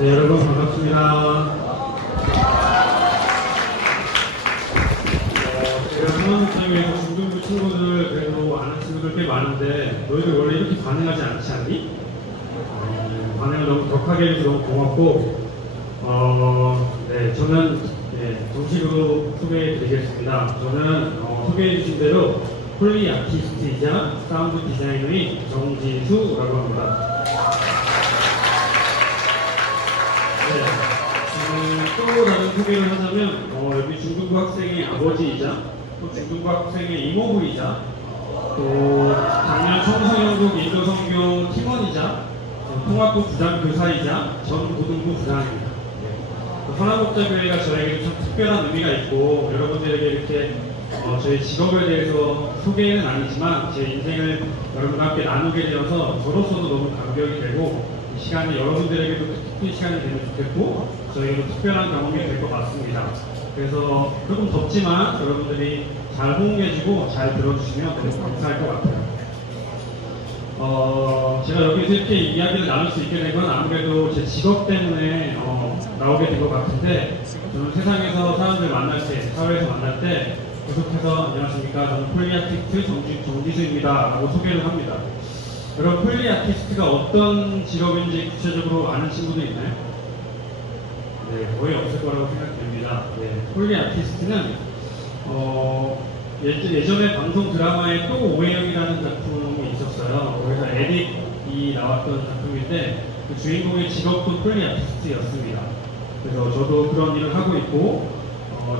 네, 여러분 반갑습니다. 제가 중앙국장에서 중등부 친구들 그래도 아는 친구들 꽤 많은데 너희들 원래 이렇게 반응하지 않지 않니? 반응을 너무 격하게 해줘서 너무 고맙고 네, 저는 정식으로 소개해드리겠습니다. 저는 소개해주신 대로 폴리 아티스트이자 사운드 디자이너인 정지수라고 합니다. 또 다른 소개를 하자면 여기 중등부 학생의 아버지이자 또 중등부 학생의 이모부이자 또 작년 청소년국 인도선교 팀원이자 통합부 부장교사이자 전 고등부 부장입니다. 선한복자교회가 저에게 참 특별한 의미가 있고 여러분들에게 이렇게 저희 직업에 대해서 소개는 아니지만 제 인생을 여러분과 함께 나누게 되어서 저로서도 너무 감격이 되고 이 시간이 여러분들에게도 특별한 시간이 되면 좋겠고 저희도 특별한 경험이 될 것 같습니다. 그래서 조금 덥지만 여러분들이 잘 호응해주고 잘 들어주시면 너무 감사할 것 같아요. 제가 여기서 이렇게 이야기를 나눌 수 있게 된 건 아무래도 제 직업 때문에 나오게 된 것 같은데 저는 세상에서 사람들 만날 때, 사회에서 만날 때 계속해서 안녕하십니까, 저는 폴리 아티스트 정지수입니다 라고 소개를 합니다. 여러분, 폴리 아티스트가 어떤 직업인지 구체적으로 아는 친구도 있나요? 네, 거의 없을 거라고 생각됩니다. 네, 폴리 아티스트는 예전에 방송 드라마에 또 오해영이라는 작품이 있었어요. 거기서 에릭이 나왔던 작품인데 그 주인공의 직업도 폴리 아티스트였습니다. 그래서 저도 그런 일을 하고 있고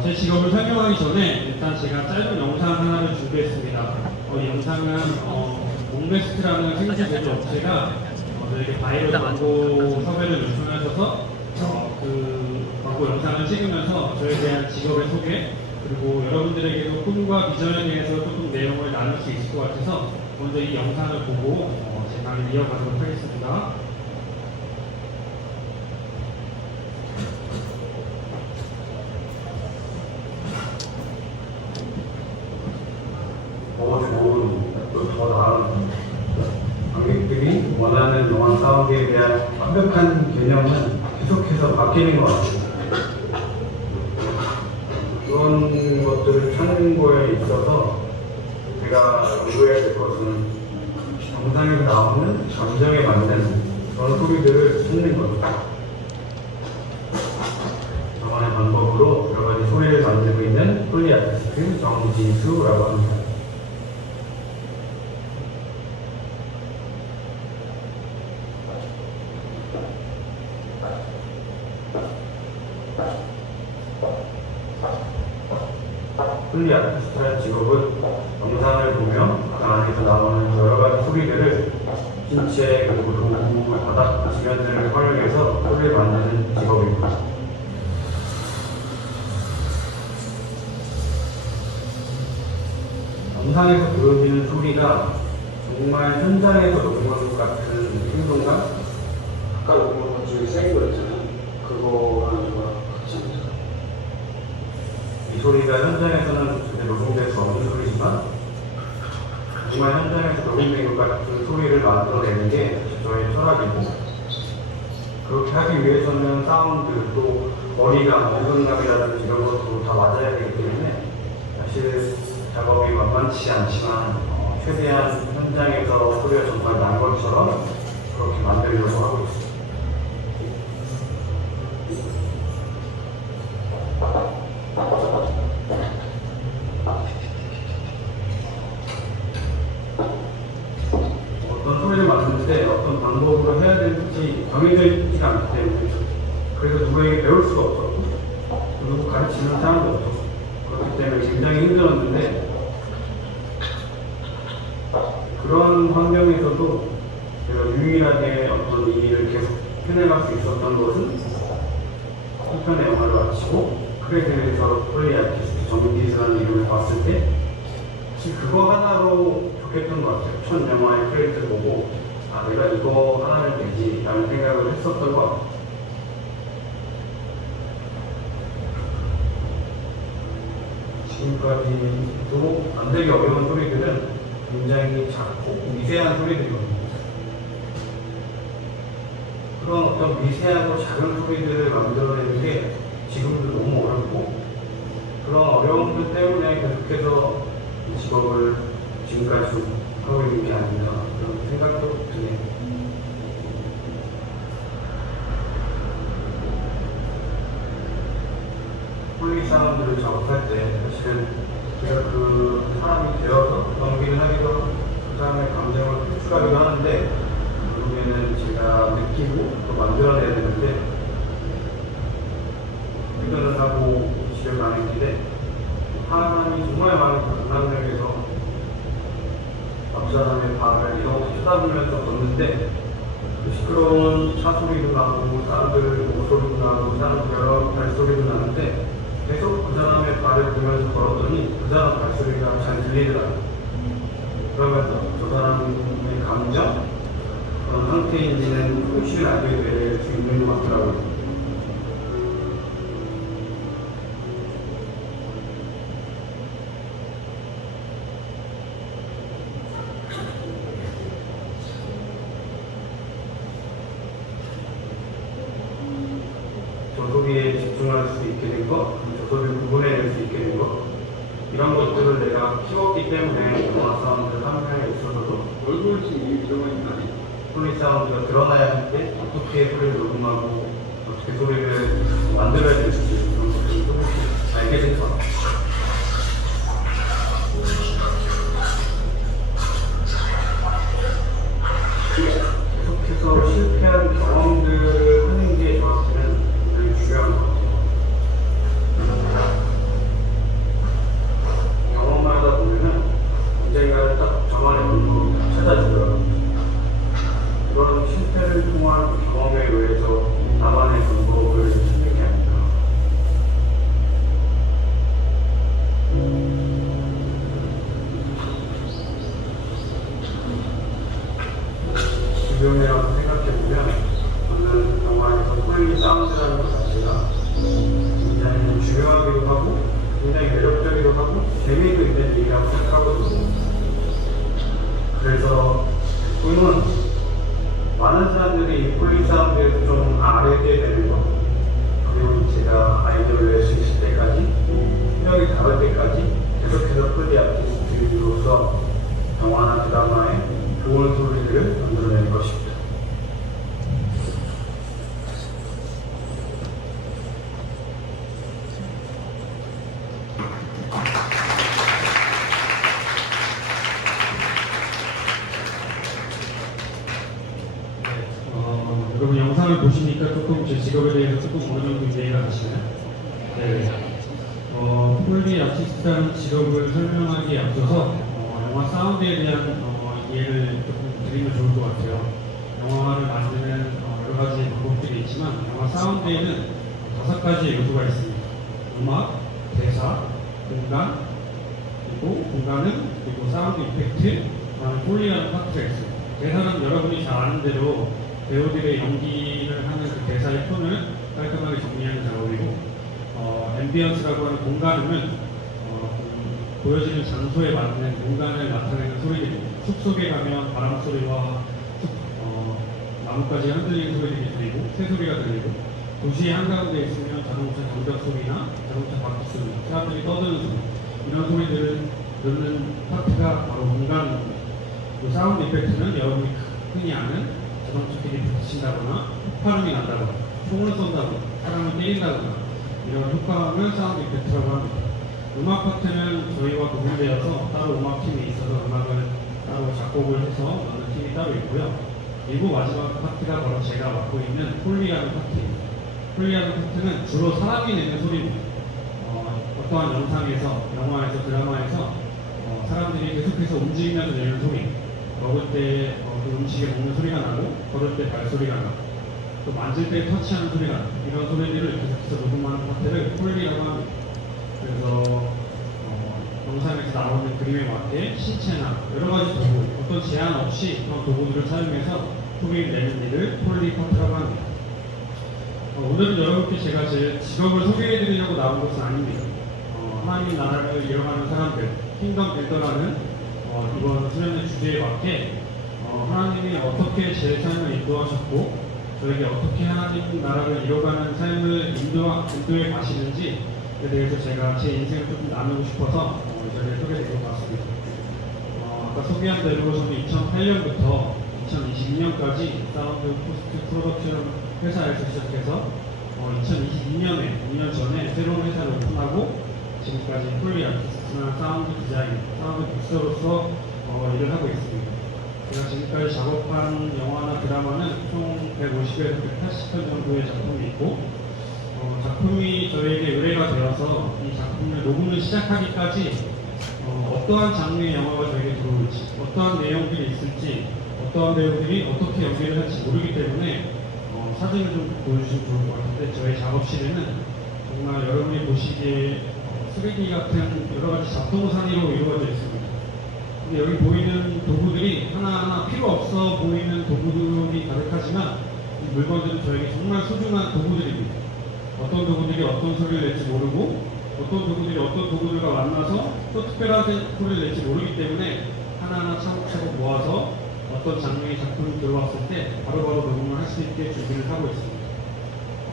제 직업을 설명하기 전에 일단 제가 짧은 영상 하나를 준비했습니다. 이 영상은 몽베스트라는 생체 제조 업체가 저에게 바이럴 광고 섭외를 요청하셔서 그 광고 영상을 찍으면서 저에 대한 직업의 소개 그리고 여러분들에게도 꿈과 비전에 대해서 조금 내용을 나눌 수 있을 것 같아서 먼저 이 영상을 보고 제 강의를 이어가도록 하겠습니다. 더 나은 관객들이 원하는 영화 사운드에 대한 완벽한 개념은 계속해서 바뀌는 것 같아요. 그런 것들을 찾는 거에 있어서 제가 연구해야 될 것은 영상에서 나오는 감정에 맞는 그런 소리들을 찾는 겁니다. 저만의 방법으로 여러 가지 소리를 만들고 있는 폴리 아티스트 정지수라고 합니다. 폴리 아티스트라는 직업은 영상을 보며 그 안에서 나오는 여러 가지 소리들을 신체 그리고 도구, 바닥, 지면들을 활용해서 소리를 만드는 직업입니다. 영상에서 보여지는 소리가 정말 현장에서 녹음한 것 같은 행동감? 아까 녹음한 것 중에 센 거 있잖아요. 그거 하는 거랑 같이 합니다. 이 소리가 현장에서는 전혀 녹음될 수 없는 소리지만 정말 현장에서 녹음된 것 같은 소리를 만들어내는 게 저의 철학이고 그렇게 하기 위해서는 사운드 또 머리감, 리듬감이라든지 이런 것도 다 맞아야 되기 때문에 사실 작업이 만만치 않지만 최대한 현장에서 소리가 정말 난 것처럼 그렇게 만들려고 하고 있습니다. 어떤 소리를 만드는데 어떤 방법으로 해야 될지 정해져 있지 않기 때문에 그래서 누구에게 배울 수가 없었고 누구 가르치는 사람도 없었고 그렇기 때문에 굉장히 힘들었는데 그런 환경에서도 제가 유일하게 어떤 이 일을 계속 해내갈 수 있었던 것은 한 편의 영화를 마치고 크레딧에서 폴리 아티스트 정지수라는 이름을 봤을 때 혹시 그거 하나로 좋겠던 것 같아요. 첫 영화의 크레딧을 보고 내가 이거 하나를 내지 라는 생각을 했었던 것 같아요. 지금까지도 만들기 어려운 소리들은 굉장히 작고 미세한 소리들이거든요. 그런 어떤 미세하고 작은 소리들을 만들어내는 게 지금도 너무 어렵고 그런 어려움들 때문에 계속해서 이 직업을 지금까지 좀 하고 있는 게 아닌가 그런 생각도 드네요. 폴리 사운드를 작업할 때 사실은 제가 그 사람이 되어서 연기를 하기도 하고 그 사람의 감정을 표출하기도 하는데 결국에는 제가 느끼고 또 만들어내야 되는데 훈련을 하고 집에 가는 길에 사람이 정말 많은 관람역에서 앞 사람의 발을 이렇게 쳐다보면서 걷는데 그 시끄러운 차 소리도 나고 사람들 목소리도 나고 사람들 여러 발소리도 나는데 계속 그 사람의 발을 보면서 걸었더니 그 사람 발소리가 잘 들리더라고요. 그러면서 저 사람의 감정, 그런 상태인지는 조금씩은 알게 될 수 있는 것 같더라고요. 저 소리에 집중할 수 있게 된 것, 저 소리를 구분해낼 수 있게 된 것, 이런 것들을 내가 키웠기 때문에 영화 사운드 함량에 있어서도 얼굴 지금 들어가 있는 거 아니에요? 소리 사운드가 드러나야 할 때 어떻게 소리를 녹음하고 어떻게 소리를 만들어야 될지 이런 것들을 조금씩 알게 된 것 같아요. 계속해서 실패한 경험들을 하는 게 저한테는 굉장히 중요한 것 같아요. 경험을 하다 보면은 언젠가는 딱 저만의 방법이 찾아지더라고요. 그런 실패를 통한 경험에 의해서 나만의 방법을 찾는 게 아닌가. 주변이라고 생각해보면 저는 영화에서 폴리 사운드라는 것 자체가 굉장히 중요하기도 하고 굉장히 매력적이기도 하고 재미도 있는 얘기라고 생각하거든요. 그래서 꿈은 많은 사람들이 이 폴리 사운드에서 좀 알게 되는 것 그리고 제가 아이디어를 낼 수 있을 때까지 실력이 다를 때까지 계속해서 폴리 아티스트로서 영화나 드라마에 좋은 소리를 만들어낼 것입니다. 여러분 영상을 보시니까 조금 제 직업에 대해서 조금 어느 정도 이해가 가시나요? 네. 폴리 아티스트라는 직업을 설명하기에 앞서서 영화 사운드에 대한 이해를 조금 드리면 좋을 것 같아요. 영화를 만드는 여러 가지 방법들이 있지만 영화 사운드에는 5가지 요소가 있습니다. 음악, 대사, 공간, 그리고 공간음, 그리고 사운드 이펙트, 그다음에 폴리라는 파트가 있습니다. 대사는 여러분이 잘 아는 대로 배우들의 연기를 하는 그 대사의 톤을 깔끔하게 정리하는 작업이고 앰비언스라고 하는 공간음은 보여지는 장소에 맞는 공간을 나타내는 소리들이고 숲속에 가면 바람 소리와 나뭇가지 흔들리는 소리들이 들리고 새소리가 들리고 도시의 한가운데 있으면 자동차 경적 소리나 자동차 바퀴 소리, 사람들이 떠드는 소리 이런 소리들을 듣는 파트가 바로 공간음입니다. 그 사운드 이펙트는 여러분이 흔히 아는 자동차 길이 부딪힌다거나 폭발음이 난다거나 총을 쏜다거나 사람을 때린다거나 이런 효과음을 사운드 이펙트라고 합니다. 음악 파트는 저희와 구분되어서 따로 음악팀이 있어서 음악을 따로 작곡을 해서 넣는 팀이 따로 있고요. 그리고 마지막 파트가 바로 제가 맡고 있는 폴리라는 파트입니다. 폴리라는 파트는 주로 사람이 내는 소리입니다. 어떠한 영상에서, 영화에서, 드라마에서 사람들이 계속해서 움직이면서 내는 소리 먹을 때 그 음식에 먹는 소리가 나고 걸을 때 발소리가 나고 또 만질 때 터치하는 소리가 나고 이런 소리들을 계속해서 녹음하는 파트를 폴리라고 합니다. 그래서 영상에서 나오는 그림에 맞게 신체나 여러 가지 도구, 어떤 제한 없이 그런 도구들을 사용해서 소리를 내는 일을 폴리 파트라고 합니다. 오늘은 여러분께 제가 제 직업을 소개해드리려고 나온 것은 아닙니다. 하나님 나라를 이뤄가는 사람들, 킹덤 빌더라는 이번 수련회 주제에 맞게 하나님이 어떻게 제 삶을 인도하셨고 저에게 어떻게 하나님 나라를 이뤄가는 삶을 인도해 가시는지에 대해서 제가 제 인생을 조금 나누고 싶어서 이 자리에 소개드린 것 같습니다. 아까 소개한 대로 저는 2008년부터 2022년까지 사운드 포스트 프로덕션 회사에서 시작해서 2022년에 2년 전에 새로운 회사를 오픈하고 지금까지 풀리 아티스트나 사운드 디자인, 사운드 믹서로서 일을 하고 있습니다. 제가 지금까지 작업한 영화나 드라마는 총 150에서 180편 정도의 작품이 있고 작품이 저에게 의뢰가 되어서 이 작품을 녹음을 시작하기까지 어떠한 장르의 영화가 저에게 들어올지, 어떠한 내용들이 있을지, 어떠한 배우들이 어떻게 연기를 할지 모르기 때문에 사진을 좀 보여주시면 좋을 것 같은데 저희 작업실에는 정말 여러분이 보시기에 3D 같은 여러 가지 잡동사니로 이루어져 있습니다. 근데 여기 보이는 도구들이 하나하나 필요 없어 보이는 도구들이 가득하지만 이 물건들은 저에게 정말 소중한 도구들입니다. 어떤 도구들이 어떤 소리를 낼지 모르고 어떤 도구들이 어떤 도구들과 만나서 또 특별한 소리를 낼지 모르기 때문에 하나하나 차곡차곡 모아서 어떤 장르의 작품이 들어왔을 때 바로바로 녹음을 할 수 있게 준비를 하고 있습니다.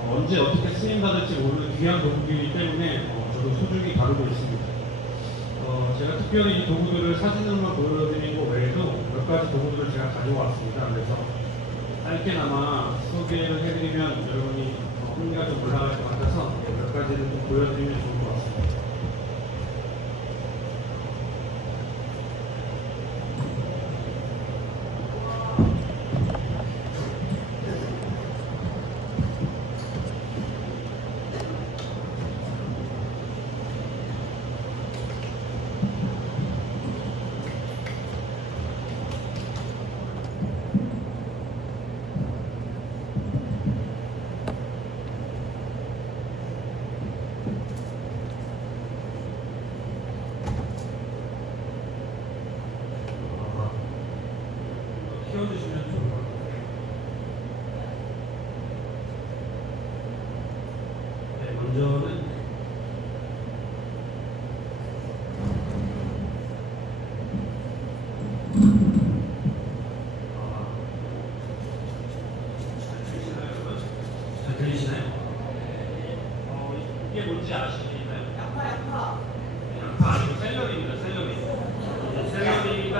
언제 어떻게 쓰임받을지 모르는 귀한 도구이기 때문에 저도 소중히 다루고 있습니다. 제가 특별히 이 도구들을 사진으로만 보여드리는 것 외에도 몇 가지 도구들을 제가 가져왔습니다. 그래서 짧게나마 소개를 해드리면 여러분이 흥미가 좀 올라갈 것 같아서 몇 가지를 좀 보여드리면 좋을 것 같습니다. 키워주시면 좋을 것 같아요. 네, 먼저는 잘 들리시나요? 이게 뭔지 아시나요? 양파 아니고 샐러리입니다. 샐러리가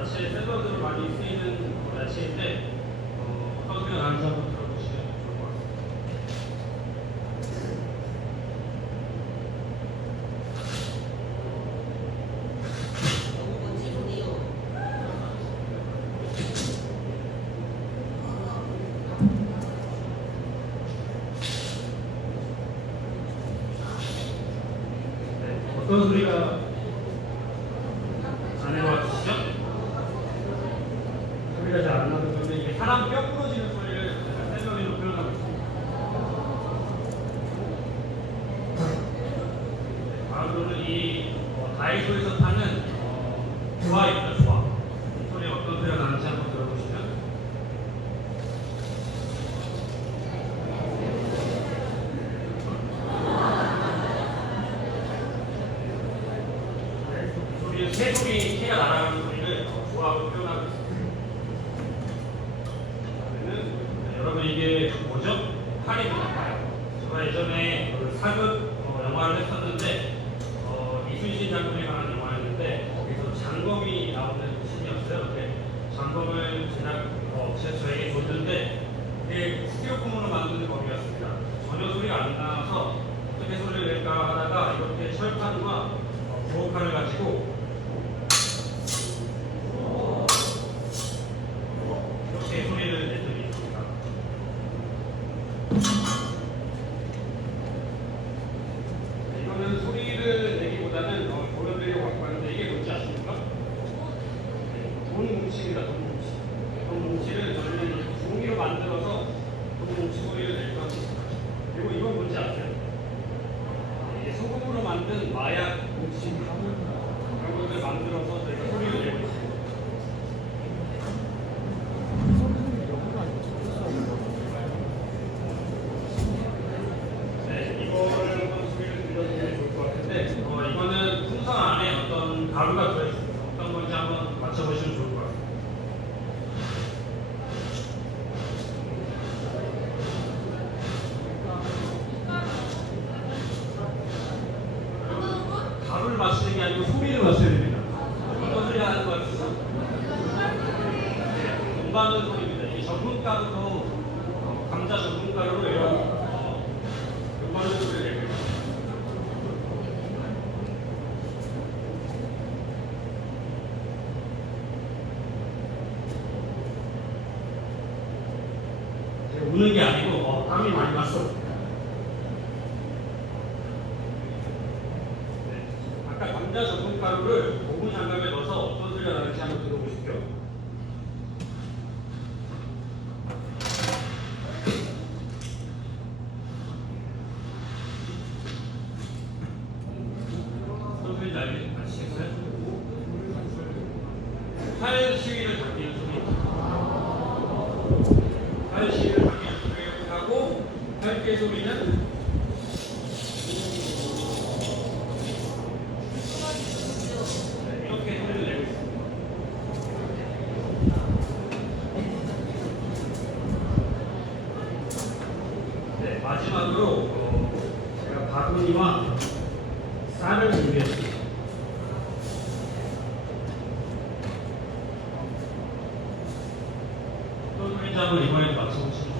야채 샐러드로 많이 쓰이는 야채인데 어떤 소리가 나는지 한번 들어보시면 좋을 것 같습니다. 어떤 소리가 안 해봤으시죠? 소리가 잘 안 나는 건데 이게 사람 뼈 부러지는 소리를 샐러리로 표현하고 있습니다. 다음으로는 이 다이소에서 파는 조화입니다. 조화. 이 소리 어떤 소리가 나는지 한번 들어보시면 새소리, 새가 날아가는 소리를 조합으로 표현하고 있습니다. 그러면은 여러분 이게 뭐죠? 칼입니다. 칼. 제가 예전에 사극 영화를 했었는데 이순신 장군에 관한 영화였는데 거기서 장검이 나오는 신이었어요. 근데 장검을 제가 저에게 줬는데 그게 스티로폼으로 만드는 검이었습니다. 전혀 소리가 안 나서 어떻게 소리를 낼까 하다가 이렇게 철판과 부엌칼을 가지고 이렇게 소리를 낸 적이 있습니다. 이거는 소리를 내기보다는 보여드리려고 갖고 왔는데 이게 뭔지 아십니까? 돈 뭉치입니다. 돈 뭉치. 돈 뭉치를 저희는 종이로 만들어서 돈 뭉치 소리를 낼 겁니다. 그리고 이건 뭔지 아세요? 이게 소금으로 만든 마약 뭉치 이런 것들 만들어서 저희가 소리를 내고 있습니다. 네, 이거를 한번 소리를 들려드리면 좋을 것 같은데 이거는 풍선 안에 어떤 가루가 들어있습니다. 어떤 건지 한번 맞춰보시면 좋을 것 같습니다. 맞추는 게 아니고 소리를 맞춰야 됩니다. 어떤 소리 하는 거 같으세요? 공부하는 소리입니다. 이 전문가로 감자 전문가로 이런 공부하는 소리를 내고 있습니다. 우는 게 아니고 땀이 많이 났어. 네. 아까 감자 전문가루를 오븐 장갑에 넣어서 어떤 소리가 나는지 한번 들어보십시오. 어떤 소리인지 아시겠어요? 팔 시위를 당기는 소리. 팔 시위를 당기는 소리를 하고 팔개 소리는 이렇게 소리를 내고 있습니다. 네, 마지막으로 제가 바구니와 쌀을 준비했습니다. 어떤 소리인지 한번 이번에도 맞춰보시면 좋을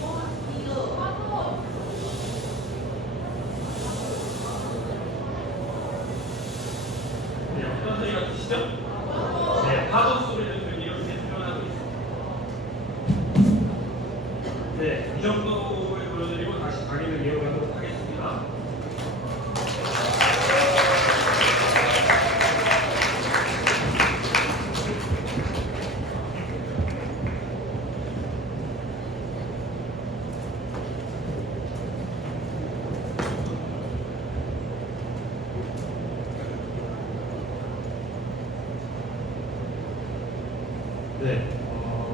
것 같습니다. 네, 어떤 소리 같으시죠? 네, 파도 소리를 이렇게 표현하고 있습니다. 네, 이 정도를 보여드리고 다시 강의를 이어가도록 하겠습니다. 네,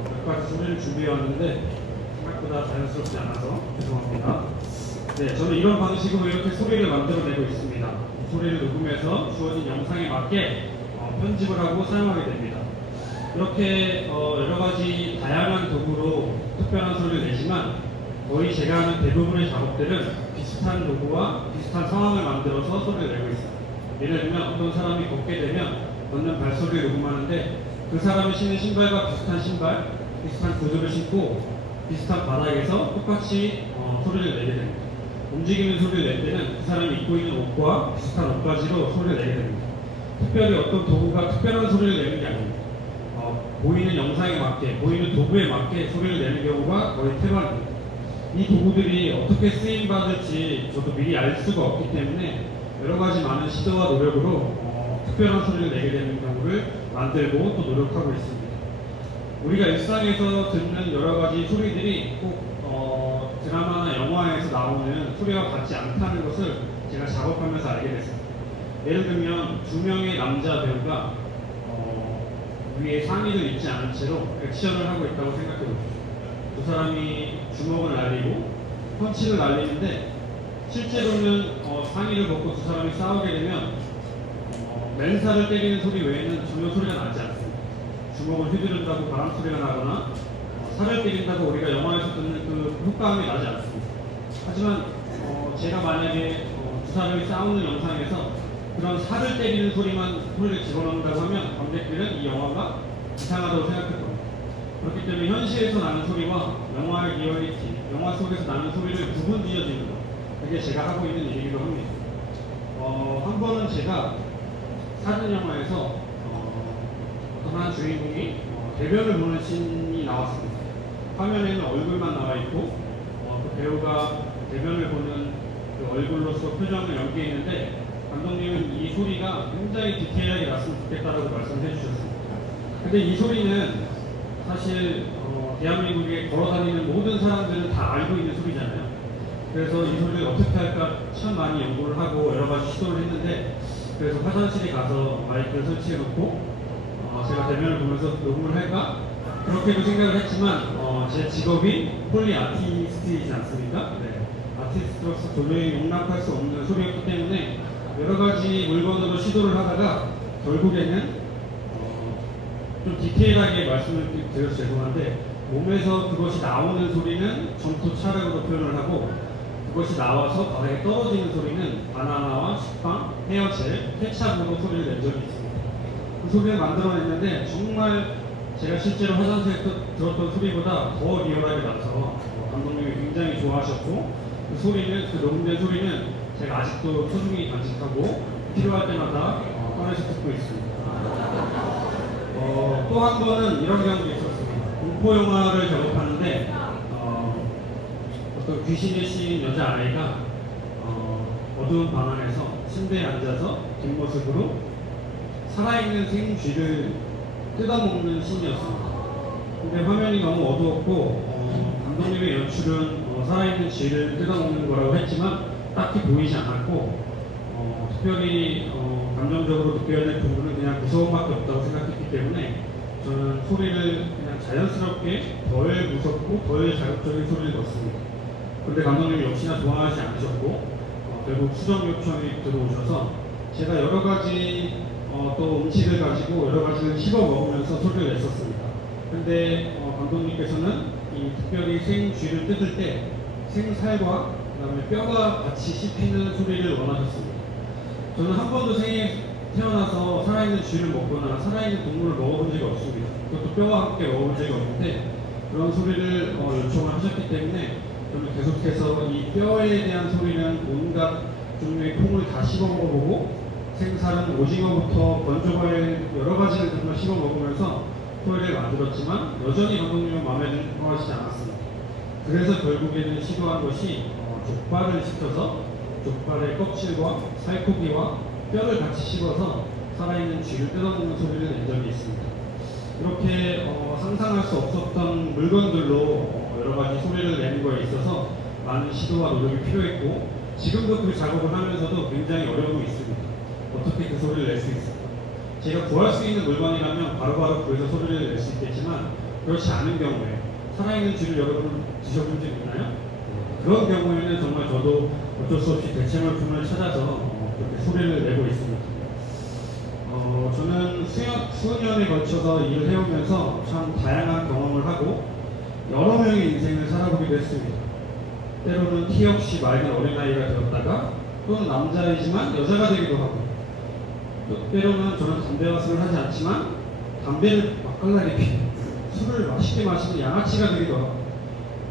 몇 가지 소리를 준비해왔는데 생각보다 자연스럽지 않아서 죄송합니다. 네, 저는 이런 방식으로 이렇게 소리를 만들어내고 있습니다. 이 소리를 녹음해서 주어진 영상에 맞게 편집을 하고 사용하게 됩니다. 이렇게 여러 가지 다양한 도구로 특별한 소리를 내지만 거의 제가 하는 대부분의 작업들은 비슷한 도구와 비슷한 상황을 만들어서 소리를 내고 있습니다. 예를 들면 어떤 사람이 걷게 되면 걷는 발소리를 녹음하는데 그 사람이 신는 신발과 비슷한 신발, 비슷한 구두를 신고 비슷한 바닥에서 똑같이 소리를 내게 됩니다. 움직이는 소리를 낼 때는 그 사람이 입고 있는 옷과 비슷한 옷가지로 소리를 내게 됩니다. 특별히 어떤 도구가 특별한 소리를 내는 게 아닙니다. 보이는 영상에 맞게, 보이는 도구에 맞게 소리를 내는 경우가 거의 태반입니다. 이 도구들이 어떻게 쓰임받을지 저도 미리 알 수가 없기 때문에 여러 가지 많은 시도와 노력으로 특별한 소리를 내게 되는 경우를 만들고 또 노력하고 있습니다. 우리가 일상에서 듣는 여러 가지 소리들이 꼭 드라마나 영화에서 나오는 소리와 같지 않다는 것을 제가 작업하면서 알게 됐습니다. 예를 들면 두 명의 남자 배우가 위에 상의를 입지 않은 채로 액션을 하고 있다고 생각해 보십시오. 두 사람이 주먹을 날리고 펀치를 날리는데 실제로는 상의를 벗고 두 사람이 싸우게 되면 맨살을 때리는 소리 외에는 전혀 소리가 나지 않습니다. 주먹을 휘두른다고 바람 소리가 나거나 살을 때린다고 우리가 영화에서 듣는 그 효과음이 나지 않습니다. 하지만 제가 만약에 두 사람이 싸우는 영상에서 그런 살을 때리는 소리를 집어넣는다고 하면 관객들은 이 영화가 이상하다고 생각할 겁니다. 그렇기 때문에 현실에서 나는 소리와 영화의 리얼리티, 영화 속에서 나는 소리를 구분지어지는 것, 그게 제가 하고 있는 일이기도 합니다. 한 번은 제가 사진 영화에서 어떤 한 주인공이 대변을 보는 씬이 나왔습니다. 화면에는 얼굴만 나와 있고 그 배우가 대변을 보는 그 얼굴로서 표정을 연기했는데 감독님은 이 소리가 굉장히 디테일하게 났으면 좋겠다라고 말씀해 주셨습니다. 근데 이 소리는 사실 대한민국에 걸어다니는 모든 사람들은 다 알고 있는 소리잖아요. 그래서 이 소리를 어떻게 할까 참 많이 연구를 하고 여러 가지 시도를 했는데 그래서 화장실에 가서 마이크를 설치해 놓고 제가 대면을 보면서 녹음을 할까? 그렇게도 생각을 했지만 제 직업이 폴리 아티스트이지 않습니까? 네. 아티스트로서 도저히 용납할 수 없는 소리였기 때문에 여러 가지 물건으로 시도를 하다가 결국에는 좀 디테일하게 말씀을 드려서 죄송한데 몸에서 그것이 나오는 소리는 점토 차량으로 표현을 하고, 그것이 나와서 바닥에 떨어지는 소리는 바나나와 식빵, 헤어젤, 케찹으로 소리를 낸 적이 있습니다. 그 소리를 만들어냈는데 정말 제가 실제로 화장실에서 들었던 소리보다 더 리얼하게 나서 감독님이 굉장히 좋아하셨고, 그 소리는, 그 녹음된 소리는 제가 아직도 소중히 간직하고 필요할 때마다 꺼내서 듣고 있습니다. 또 한 번은 이런 경우도 있었습니다. 공포 영화를 작업하는데 어떤 귀신의 씬 여자아이가 어두운 방 안에서 침대에 앉아서 뒷모습으로 살아있는 생쥐를 뜯어먹는 씬이었습니다. 근데 화면이 너무 어두웠고 감독님의 연출은 살아있는 쥐를 뜯어먹는 거라고 했지만 딱히 보이지 않았고 특별히 감정적으로 느껴야 될 부분은 그냥 무서움밖에 없다고 생각했기 때문에 저는 소리를 그냥 자연스럽게 덜 무섭고 덜 자극적인 소리를 넣었습니다. 그런데 감독님이 역시나 좋아하지 않으셨고 결국 수정 요청이 들어오셔서 제가 여러 가지 또 음식을 가지고 여러 가지를 씹어 먹으면서 소리를 냈었습니다. 근데 감독님께서는 이 특별히 생쥐를 뜯을 때 생살과 그다음에 뼈가 같이 씹히는 소리를 원하셨습니다. 저는 한 번도 생에 태어나서 살아있는 쥐를 먹거나 살아있는 동물을 먹어본 적이 없습니다. 그것도 뼈와 함께 먹어본 적이 없는데 그런 소리를 요청을 하셨기 때문에 저는 계속해서 이 뼈에 대한 소리는 온갖 종류의 콩을 다 씹어 먹어보고 생살은 오징어부터 건조과일 여러 가지를 정말 씹어 먹으면서 소리를 만들었지만 여전히 감독님은 마음에 들어하시지 않았습니다. 그래서 결국에는 시도한 것이 족발을 시켜서 족발의 껍질과 살코기와 뼈를 같이 씹어서 살아있는 쥐를 뜯어먹는 소리를 낸 적이 있습니다. 이렇게 상상할 수 없었던 물건들로 여러 가지 소리를 내는 거에 있어서 많은 시도와 노력이 필요했고 지금도 그 작업을 하면서도 굉장히 어려움이 있습니다. 어떻게 그 소리를 낼 수 있을까? 제가 구할 수 있는 물건이라면 바로바로 구해서 소리를 낼 수 있겠지만 그렇지 않은 경우에 살아있는 쥐를 여러분 드셔본 적 있나요? 그런 경우에는 정말 저도 어쩔 수 없이 대체물품을 찾아서 그렇게 소리를 내고 있습니다. 저는 수년에 걸쳐서 일을 해오면서 참 다양한 경험을 하고 여러 명의 인생을 살아보기도 했습니다. 때로는 티 없이 맑은 어린아이가 되었다가 또는 남자이지만 여자가 되기도 하고 또 때로는 저는 담배와 술을 하지 않지만 담배를 맛깔나게 피고 술을 맛있게 마시는 양아치가 되기도 하고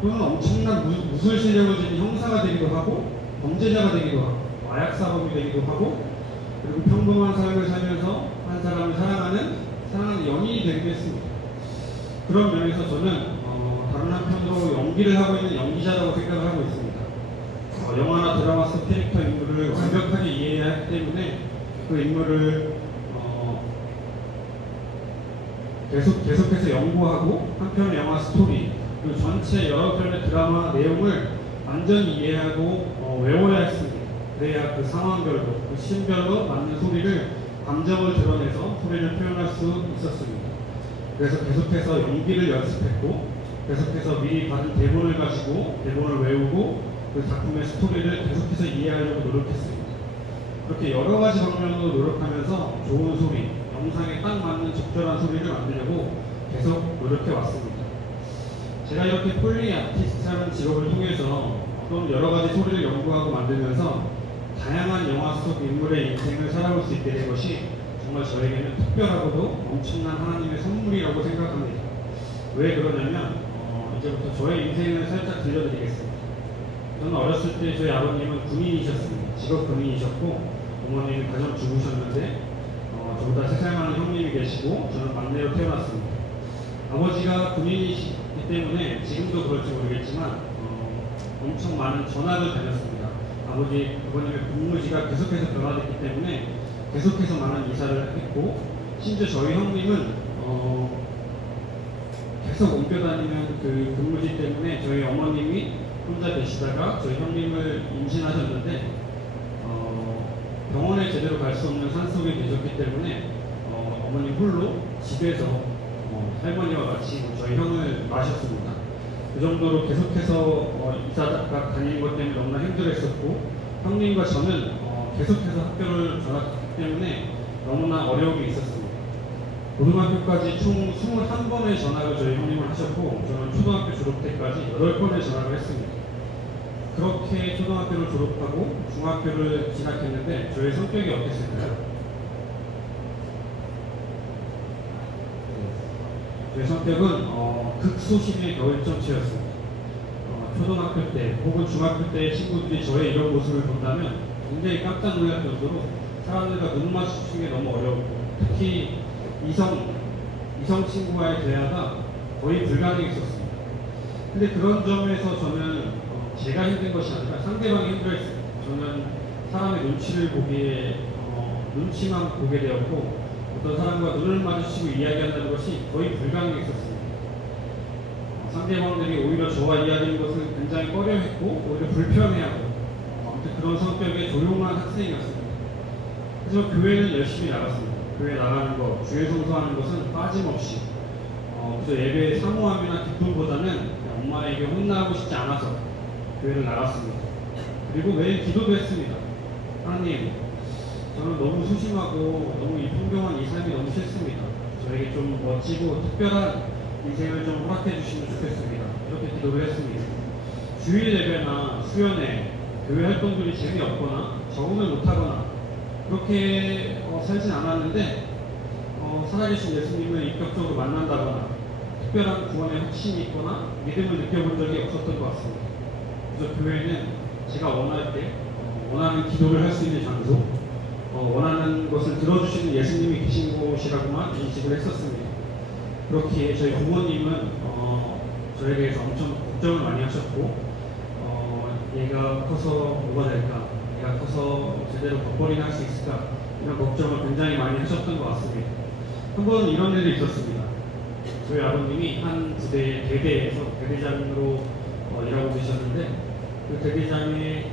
또는 엄청난 무술 실력을 지닌 형사가 되기도 하고 범죄자가 되기도 하고 마약사범이 되기도 하고 그리고 평범한 삶을 살면서 한 사람을 사랑하는 연인이 되기도 했습니다. 그런 면에서 저는 다른 한편으로 연기를 하고 있는 연기자라고 생각을 하고 있습니다. 영화나 드라마 속 캐릭터 인물을 완벽하게 이해해야 하기 때문에 그 인물을 계속해서 연구하고 한편의 영화 스토리 그리고 전체 여러 편의 드라마 내용을 완전히 이해하고 외워야 했습니다. 그래야 그 상황별로 그 시점별로 맞는 소리를 감정을 드러내서 소리를 표현할 수 있었습니다. 그래서 계속해서 연기를 연습했고 계속해서 미리 받은 대본을 가지고 대본을 외우고 그 작품의 스토리를 계속해서 이해하려고 노력했습니다. 그렇게 여러 가지 방면으로 노력하면서 좋은 소리, 영상에 딱 맞는 적절한 소리를 만들려고 계속 노력해 왔습니다. 제가 이렇게 폴리 아티스트라는 직업을 통해서 또는 여러 가지 소리를 연구하고 만들면서 다양한 영화 속 인물의 인생을 살아볼 수 있게 된 것이 정말 저에게는 특별하고도 엄청난 하나님의 선물이라고 생각합니다. 왜 그러냐면 이제부터 저의 인생을 살짝 들려드리겠습니다. 저는 어렸을 때 저희 아버님은 군인이셨습니다. 직업 군인이셨고 어머니는 가정주부셨는데 저보다 3살 많은 형님이 계시고 저는 막내로 태어났습니다. 아버지가 군인이시기 때문에 지금도 그럴지 모르겠지만 엄청 많은 전학을 다녔습니다. 아버님의 근무지가 계속해서 변화됐기 때문에 계속해서 많은 이사를 했고 심지어 저희 형님은 계속 옮겨 다니는 그 근무지 때문에 저희 어머님이 혼자 계시다가 저희 형님을 임신하셨는데 병원에 제대로 갈 수 없는 산속에 계셨기 때문에 어머님 홀로 집에서 할머니와 같이 저희 형을 마셨습니다. 그 정도로 계속해서 이사가 다니는 것 때문에 너무나 힘들었었고 형님과 저는 계속해서 학교를 전학했기 때문에 너무나 어려움이 있었습니다. 고등학교까지 총 21번의 전학을 저희 형님을 하셨고 저는 초등학교 졸업 때까지 8번의 전학을 했습니다. 그렇게 초등학교를 졸업하고 중학교를 진학했는데 저의 성격이 어땠을까요? 제 성격은 극소심의 겨울정치였습니다. 초등학교 때 혹은 중학교 때 친구들이 저의 이런 모습을 본다면 굉장히 깜짝 놀랄 정도로 사람들과 눈 마주치는 게 너무 어려웠고 특히 이성 친구와의 대화가 거의 불가능했었습니다. 근데 그런 점에서 저는 제가 힘든 것이 아니라 상대방이 힘들어했습니다. 저는 사람의 눈치를 보기에 눈치만 보게 되었고 어떤 사람과 눈을 마주치고 이야기한다는 것이 거의 불가능했었습니다. 상대방들이 오히려 저와 이야기하는 것을 굉장히 꺼려했고 오히려 불편해하고 아무튼 그런 성격의 조용한 학생이었습니다. 그래서 교회는 열심히 나갔습니다. 교회 나가는 것, 주일 성수하는 것은 빠짐없이 그래서 예배의 사모함이나 기쁨보다는 그냥 엄마에게 혼나고 싶지 않아서 교회를 나갔습니다. 그리고 매일 기도도 했습니다. 하나님, 저는 너무 소심하고 너무 이 풍경한 이 삶이 너무 싫습니다. 저에게 좀 멋지고 특별한 인생을 좀 허락해 주시면 좋겠습니다. 이렇게 기도를 했습니다. 주일 예배나 수련회, 교회 활동들이 재미없거나 적응을 못하거나 그렇게 살진 않았는데 살아계신 예수님을 인격적으로 만난다거나 특별한 구원의 확신이 있거나 믿음을 느껴본 적이 없었던 것 같습니다. 그래서 교회는 제가 원할 때 원하는 기도를 할 수 있는 장소, 원하는 것을 들어주시는 예수님이 계신 곳이라고만 인식을 했었습니다. 그렇기에 저희 부모님은 저에 대해서 엄청 걱정을 많이 하셨고 얘가 커서 뭐가 될까, 얘가 커서 제대로 덕벌이나 할 수 있을까 이런 걱정을 굉장히 많이 하셨던 것 같습니다. 한 번 이런 일이 있었습니다. 저희 아버님이 한 부대의 대대에서 대대장으로 일하고 계셨는데 그 대대장의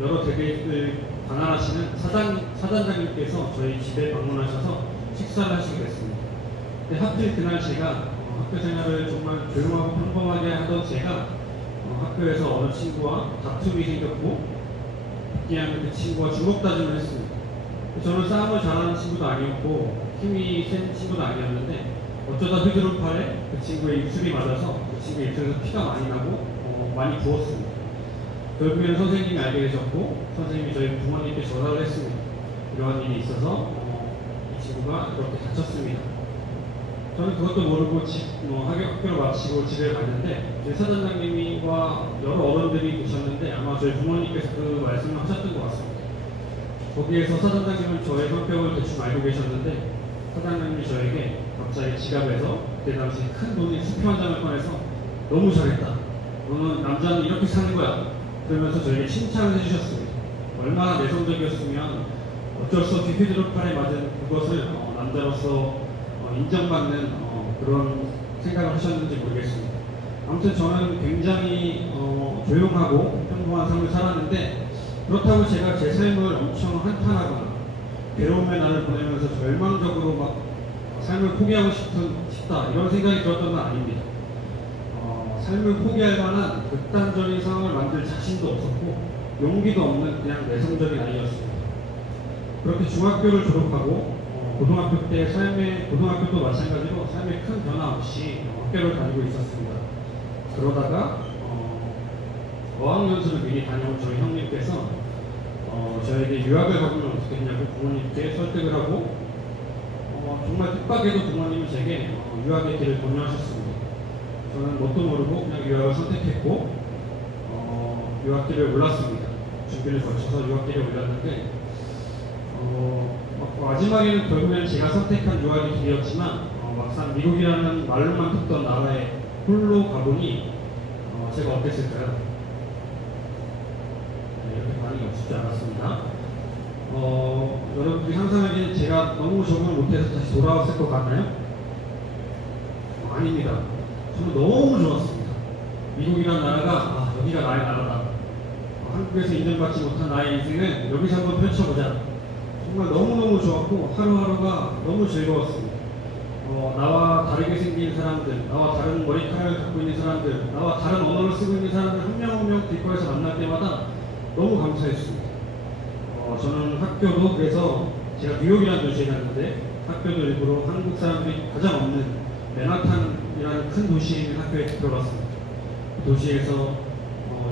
여러 대대를 관할하시는 사단장님께서 저희 집에 방문하셔서 식사를 하시게 됐습니다. 근데 하필 그날 제가 학교 생활을 정말 조용하고 평범하게 하던 제가 학교에서 어느 친구와 다툼이 생겼고 그냥 그 친구와 주먹다짐을 했습니다. 저는 싸움을 잘하는 친구도 아니었고 힘이 센 친구도 아니었는데 어쩌다 휘두른 팔에 그 친구의 입술이 맞아서 그 친구의 입술에서 피가 많이 나고 많이 부었습니다. 결국에는 선생님이 알게 되셨고 선생님이 저희 부모님께 전화를 했습니다. 이러한 일이 있어서 이 친구가 이렇게 다쳤습니다. 저는 그것도 모르고 학교를 마치고 집에 갔는데 저희 사단장님과 여러 어른들이 계셨는데 아마 저희 부모님께서 그 말씀을 하셨던 것 같습니다. 거기에서 사단장님은 저의 성격을 대충 알고 계셨는데 사단장님이 저에게 갑자기 지갑에서 그때 당시 큰 돈인 수표 한 장을 꺼내서 너무 잘했다. 너는 남자는 이렇게 사는 거야. 그러면서 저에게 칭찬을 해주셨습니다. 얼마나 내성적이었으면 어쩔 수 없이 휘두른 팔에 맞은 그것을 남자로서 인정받는 그런 생각을 하셨는지 모르겠습니다. 아무튼 저는 굉장히 조용하고 평범한 삶을 살았는데 그렇다고 제가 제 삶을 엄청 한탄하거나 괴로움의 날을 보내면서 절망적으로 막 삶을 포기하고 싶다 이런 생각이 들었던 건 아닙니다. 삶을 포기할 만한 극단적인 상황을 만들 자신도 없었고 용기도 없는 그냥 내성적인 아이였습니다. 그렇게 중학교를 졸업하고 고등학교 때 고등학교도 마찬가지로 삶에 큰 변화 없이 학교를 다니고 있었습니다. 그러다가 어학연수를 미리 다녀온 저희 형님께서 저에게 유학을 가보면 어떻게 했냐고 부모님께 설득을 하고 정말 뜻밖에도 부모님이 제게 유학의 길을 권유하셨습니다. 저는 뭣도 모르고 그냥 유학을 선택했고 유학길을 올랐습니다. 준비를 거쳐서 유학길에 올랐는데 마지막에는 결국엔 제가 선택한 유학의 길이었지만 막상 미국이라는 말로만 듣던 나라에 홀로 가보니 제가 어땠을까요? 이렇게 반응이 없지 않았습니다. 여러분들이 상상하기엔 제가 너무 적응을 못해서 다시 돌아왔을 것 같나요? 아닙니다. 저는 너무 좋았습니다. 미국이라는 나라가 여기가 나의 나라다. 한국에서 인정받지 못한 나의 인생을 여기서 한번 펼쳐보자. 정말 너무너무 좋았고 하루하루가 너무 즐거웠습니다. 나와 다르게 생긴 사람들, 나와 다른 머리카락을 갖고 있는 사람들, 나와 다른 언어를 쓰고 있는 사람들 한 명 한 명 길거리에서 만날 때마다 너무 감사했습니다. 저는 학교도 그래서 제가 뉴욕이라는 도시에 갔는데 학교도 일부러 한국 사람들이 가장 없는 맨하탄이라는 큰 도시에 있는 학교에 들어갔습니다. 그 도시에서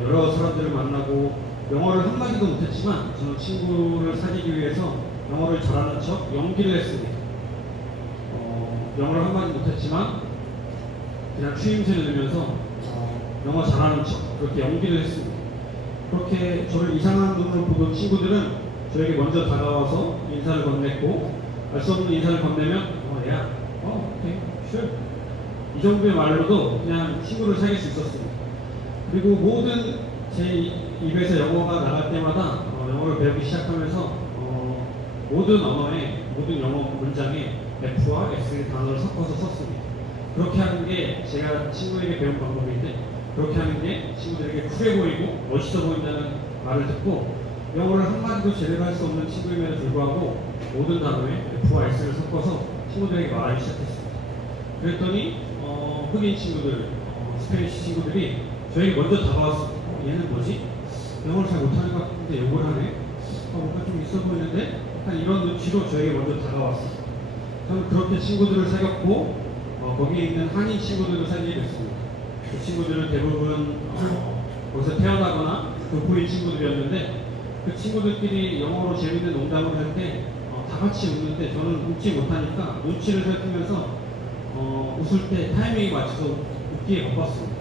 여러 사람들을 만나고 영어를 한마디도 못했지만 저는 친구를 사귀기 위해서 영어를 잘하는 척 연기를 했습니다. 영어를 한마디 못했지만 그냥 추임새를 들면서 영어 잘하는 척 그렇게 연기를 했습니다. 그렇게 저를 이상한 눈으로 보던 친구들은 저에게 먼저 다가와서 인사를 건넸고 알 수 없는 인사를 건네면 야, 오케이, sure. 이 정도의 말로도 그냥 친구를 사귈 수 있었습니다. 그리고 모든 제 입에서 영어가 나갈 때마다 영어를 배우기 시작하면서 모든 언어에 모든 영어 문장에 F와 X의 단어를 섞어서 썼습니다. 그렇게 하는 게 제가 친구에게 배운 방법인데 그렇게 하는 게 친구들에게 쿨해 보이고 멋있어 보인다는 말을 듣고 영어를 한마디도 제대로 할 수 없는 친구임에도 불구하고 모든 단어에 F와 X를 섞어서 친구들에게 말하기 시작했습니다. 그랬더니 흑인 친구들, 스페니쉬 친구들이 저에게 먼저 다가왔습니다. 얘는 뭐지? 영어를 잘 못하는 것 같은데 욕을 하네? 뭔가 좀 있어 보이는데? 약간 이런 눈치로 저에게 먼저 다가왔습니다. 저는 그렇게 친구들을 사귀었고 거기에 있는 한인 친구들도 사귀게 됐습니다. 그 친구들은 대부분 거기서 태어나거나 교포인 친구들이었는데 그 친구들끼리 영어로 재밌는 농담을 할 때 다 같이 웃는데 저는 웃지 못하니까 눈치를 살피면서 웃을 때 타이밍에 맞춰서 웃기에 바빴습니다.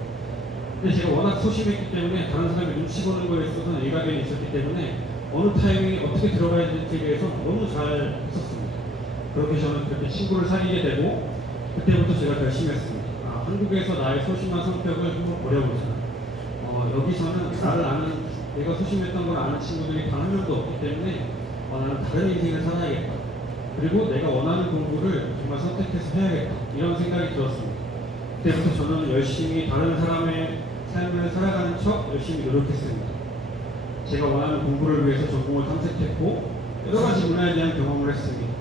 근데 제가 워낙 소심했기 때문에 다른 사람이 눈치 보는 거에 있어서는 일가견이 있었기 때문에 어느 타이밍에 어떻게 들어가야 될지에 대해서 너무 잘 했었습니다. 그렇게 저는 그렇게 친구를 사귀게 되고 그때부터 제가 결심했습니다. 한국에서 나의 소심한 성격을 한번 버려보자. 여기서는 나를 아는, 내가 소심했던 걸 아는 친구들이 단 한 명도 없기 때문에 나는 다른 인생을 살아야겠다. 그리고 내가 원하는 공부를 정말 선택해서 해야겠다. 이런 생각이 들었습니다. 그때부터 저는 열심히 다른 사람의 삶을 살아가는 척 열심히 노력했습니다. 제가 원하는 공부를 위해서 전공을 탐색했고 여러 가지 문화에 대한 경험을 했습니다.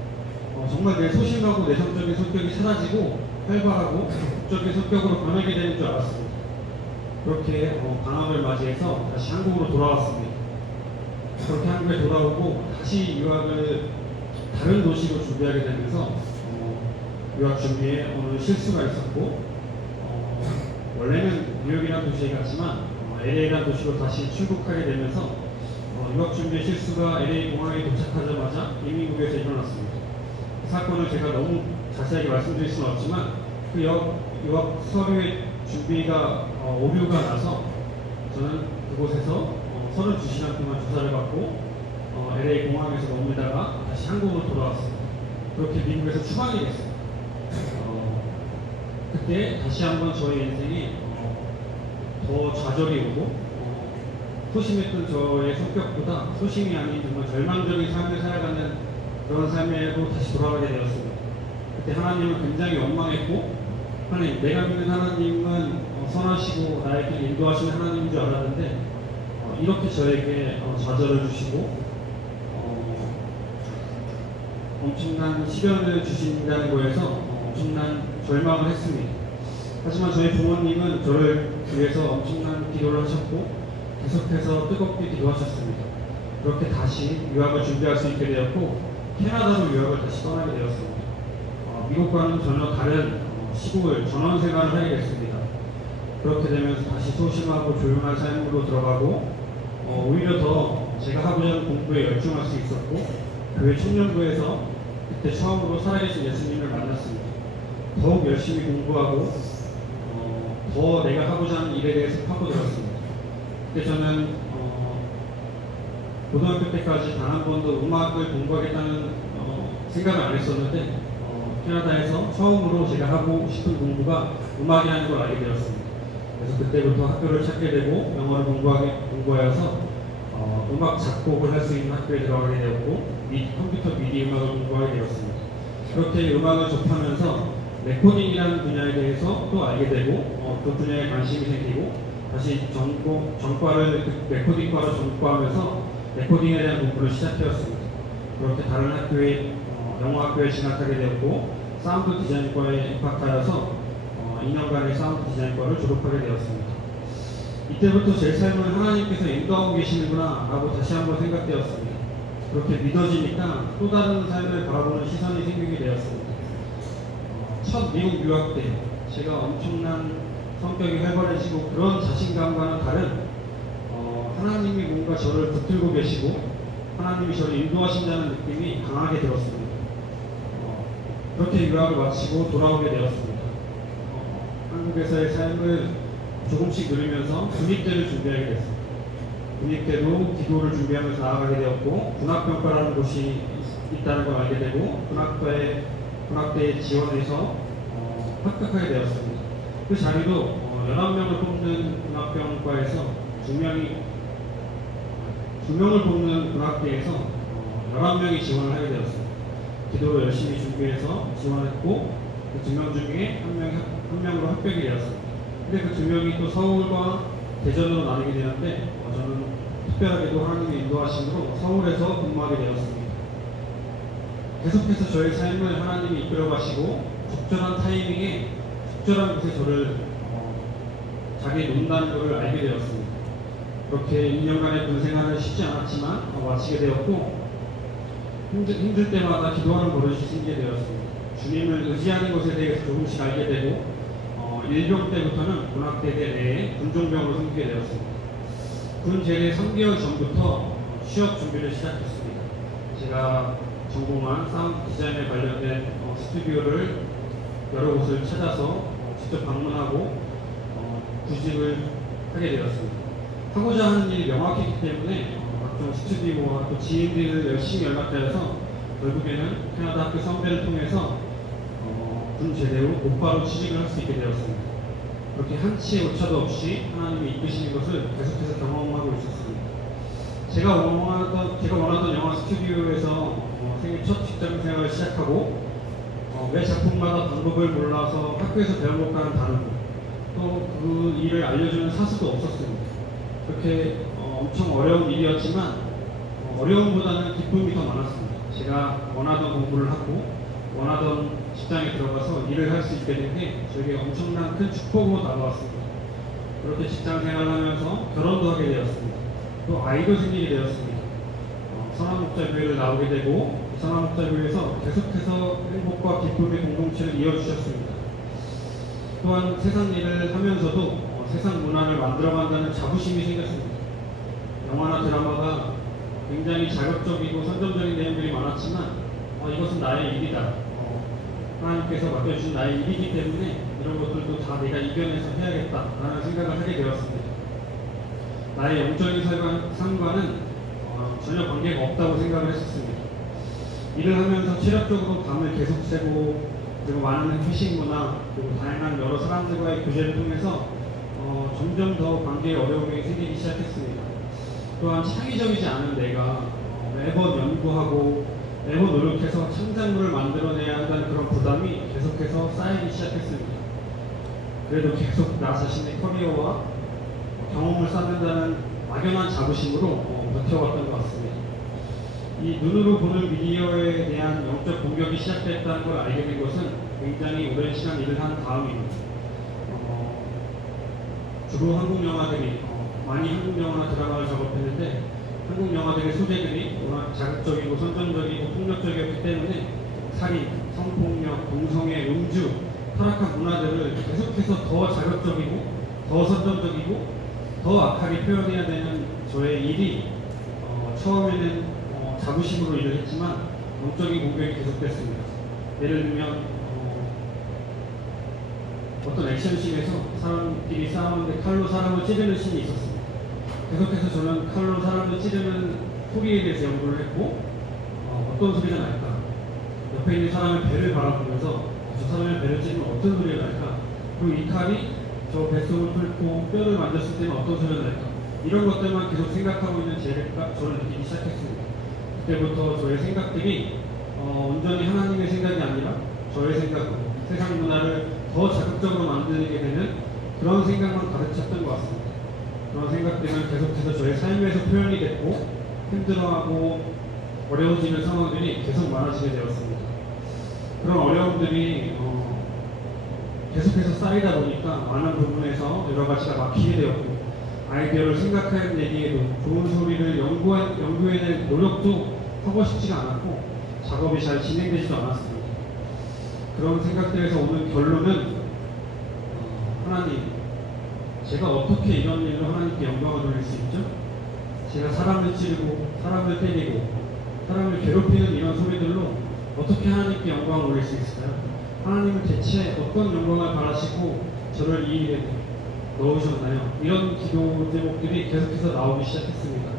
정말 내 소심하고 내성적인 성격이 사라지고 활발하고 적극적인 성격으로 변하게 되는 줄 알았습니다. 그렇게 방학을 맞이해서 다시 한국으로 돌아왔습니다. 그렇게 한국에 돌아오고 다시 유학을 다른 도시로 준비하게 되면서 유학 준비에 어느 실수가 있었고 원래는 뉴욕이라는 도시에 갔지만 LA라는 도시로 다시 출국하게 되면서 유학 준비의 실수가 LA 공항에 도착하자마자 이민국에서 일어났습니다. 그 사건을 제가 너무 자세하게 말씀드릴 수는 없지만 그 유학 서류의 준비가 오류가 나서 저는 그곳에서 32시간 동안 조사를 받고 LA 공항에서 머물다가 다시 한국으로 돌아왔습니다. 그렇게 미국에서 추방이 됐습니다. 그때 다시 한번 저의 인생에 더 좌절이 오고 소심했던 저의 성격보다 소심이 아닌 정말 절망적인 삶을 살아가는 그런 삶으로 다시 돌아가게 되었습니다. 그때 하나님은 굉장히 원망했고 하나님, 내가 믿는 하나님은 선하시고 나에게 인도하시는 하나님인 줄 알았는데 이렇게 저에게 좌절을 주시고 엄청난 시련을 주신다는 거에서 엄청난 절망을 했습니다. 하지만 저희 부모님은 저를 위해서 엄청난 기도를 하셨고 계속해서 뜨겁게 기도하셨습니다. 그렇게 다시 유학을 준비할 수 있게 되었고 캐나다로 유학을 다시 떠나게 되었습니다. 미국과는 전혀 다른 시골 전원 생활을 하게 됐습니다. 그렇게 되면서 다시 소심하고 조용한 삶으로 들어가고 오히려 더 제가 하고자 하는 공부에 열중할 수 있었고 교회 청년부에서 그때 처음으로 살아계신 예수님을 만났습니다. 더욱 열심히 공부하고 더 내가 하고자 하는 일에 대해서 파고들었습니다. 그때 저는 고등학교 때까지 단 한 번도 음악을 공부하겠다는 생각을 안 했었는데 캐나다에서 처음으로 제가 하고 싶은 공부가 음악이라는 걸 알게 되었습니다. 그래서 그때부터 학교를 찾게 되고 영어를 공부하여서 음악 작곡을 할 수 있는 학교에 들어가게 되었고 컴퓨터 미디 음악을 공부하게 되었습니다. 그렇게 음악을 접하면서 레코딩이라는 분야에 대해서 또 알게 되고 그 분야에 관심이 생기고 다시 전과를 레코딩과로 전과하면서 레코딩에 대한 공부를 시작하였습니다. 그렇게 다른 학교에 영어학교에 진학하게 되었고 사운드 디자인과에 입학하여서 2년간의 사운드 디자인과를 졸업하게 되었습니다. 이때부터 제 삶을 하나님께서 인도하고 계시는구나 라고 다시 한번 생각되었습니다. 그렇게 믿어지니까 또 다른 삶을 바라보는 시선이 생기게 되었습니다. 첫 미국 유학 때 제가 엄청난 성격이 활발해지고 그런 자신감과는 다른 하나님이 뭔가 저를 붙들고 계시고 하나님이 저를 인도하신다는 느낌이 강하게 들었습니다. 그렇게 유학을 마치고 돌아오게 되었습니다. 한국에서의 삶을 조금씩 누리면서 군입대를 준비하게 됐습니다. 군입대도 기도를 준비하면서 나아가게 되었고 군악병과라는 곳이 있다는 걸 알게 되고 군악대에 지원해서 합격하게 되었습니다. 그 자리도 11명을 뽑는 군악병과에서 2명을 뽑는 군악대에서 11명이 지원을 하게 되었습니다. 기도로 열심히 준비해서 지원했고 그 2명 중에 한 명으로 합격이 되었습니다. 근데 그 2명이 또 서울과 대전으로 나뉘게 되었는데 저는 특별하게도 하나님의 인도하심으로 서울에서 근무하게 되었습니다. 계속해서 저의 삶을 하나님이 이끌어 가시고 적절한 타이밍에 적절한 곳에 저를 자기의 논다는 것을 알게 되었습니다. 그렇게 2년간의 군 생활은 쉽지 않았지만 마치게 되었고 힘들 때마다 기도하는 버릇이 생기게 되었습니다. 주님을 의지하는 것에 대해서 조금씩 알게 되고 일병 때부터는 군악대 내에 군종병으로 섬기게 되었습니다. 군 제대 3개월 전부터 취업 준비를 시작했습니다. 제가 전공한 사운드 디자인에 관련된 스튜디오를 여러 곳을 찾아서 직접 방문하고 구직을 하게 되었습니다. 하고자 하는 일이 명확했기 때문에 각종 스튜디오와 또 지인들을 열심히 연락드려서 결국에는 캐나다 학교 선배를 통해서 군 제대 후 곧바로 취직을 할 수 있게 되었습니다. 그렇게 한치의 오차도 없이 하나님이 이끄시는 것을 계속해서 경험하고 있었습니다. 제가 원하던 영화 스튜디오에서 생애 첫 직장 생활을 시작하고 매 작품마다 방법을 몰라서 학교에서 배운 것과는 다르고 또 그 일을 알려주는 사수도 없었습니다. 그렇게 엄청 어려운 일이었지만 어려움보다는 기쁨이 더 많았습니다. 제가 원하던 공부를 하고 원하던 직장에 들어가서 일을 할 수 있게 된 게 저에게 엄청난 큰 축복으로 다가왔습니다. 그렇게 직장 생활을 하면서 결혼도 하게 되었습니다. 또 아이도 생기게 되었습니다. 선한목자교회를 나오게 되고 선한목자교회에서 계속해서 행복과 기쁨의 공동체를 이어주셨습니다. 또한 세상 일을 하면서도 세상 문화를 만들어간다는 자부심이 생겼습니다. 영화나 드라마가 굉장히 자극적이고 선정적인 내용들이 많았지만 이것은 나의 일이다. 하나님께서 맡겨주신 나의 일이기 때문에 이런 것들도 다 내가 이겨내서 해야겠다라는 생각을 하게 되었습니다. 나의 영적인 삶과는 전혀 관계가 없다고 생각을 했었습니다. 일을 하면서 체력적으로 밤을 계속 새고 그리고 많은 회식 문화 그리고 다양한 여러 사람들과의 교제를 통해서 점점 더 관계에 어려움이 생기기 시작했습니다. 또한 창의적이지 않은 내가 매번 연구하고 매번 노력해서 창작물을 만들어내야 한다는 그런 부담이 계속해서 쌓이기 시작했습니다. 그래도 계속 나 자신의 커리어와 경험을 쌓는다는 막연한 자부심으로 버텨왔던 것 같습니다. 이 눈으로 보는 미디어에 대한 영적 공격이 시작됐다는 걸 알게 된 것은 굉장히 오랜 시간 일을 한 다음입니다. 주로 한국 영화들이 많이 한국 영화나 드라마를 작업했는데 한국 영화들의 소재들이 워낙 자극적이고 선정적이고 폭력적이었기 때문에 살인, 성폭력, 동성애, 음주, 타락한 문화들을 계속해서 더 자극적이고 더 선정적이고 더 악하게 표현해야 되는 저의 일이 처음에는 자부심으로 일을 했지만 영적인 공격이 계속됐습니다. 예를 들면 어떤 액션씬에서 사람끼리 싸우는데 칼로 사람을 찌르는 씬이 있었습니다. 계속해서 저는 칼로 사람을 찌르는 소리에 대해서 연구를 했고 어떤 소리가 날까? 옆에 있는 사람의 배를 바라보면서 저 사람의 배를 찌르면 어떤 소리가 날까? 그리고 이 칼이 저 뱃속을 뚫고 뼈를 만졌을 때는 어떤 소리가 날까? 이런 것들만 계속 생각하고 있는 제가 저를 느끼기 시작했습니다. 그때부터 저의 생각들이 온전히 하나님의 생각이 아니라 저의 생각으로 세상 문화를 더 자극적으로 만들게 되는 그런 생각만 가득 찼던 것 같습니다. 그런 생각들은 계속해서 저의 삶에서 표현이 됐고 힘들어하고 어려워지는 상황들이 계속 많아지게 되었습니다. 그런 어려움들이 계속해서 쌓이다 보니까 많은 부분에서 여러 가지가 막히게 되었고 아이디어를 생각해내기에도 좋은 소리를 연구해낼 노력도 하고 싶지가 않았고 작업이 잘 진행되지도 않았습니다. 그런 생각들에서 오는 결론은 하나님, 제가 어떻게 이런 일로 하나님께 영광을 돌릴 수 있죠? 제가 사람을 찌르고 사람을 때리고 사람을 괴롭히는 이런 소리들로 어떻게 하나님께 영광을 올릴 수 있을까요? 하나님은 대체 어떤 영광을 바라시고 저를 이 일에 넣으셨나요? 이런 기도 제목들이 계속해서 나오기 시작했습니다.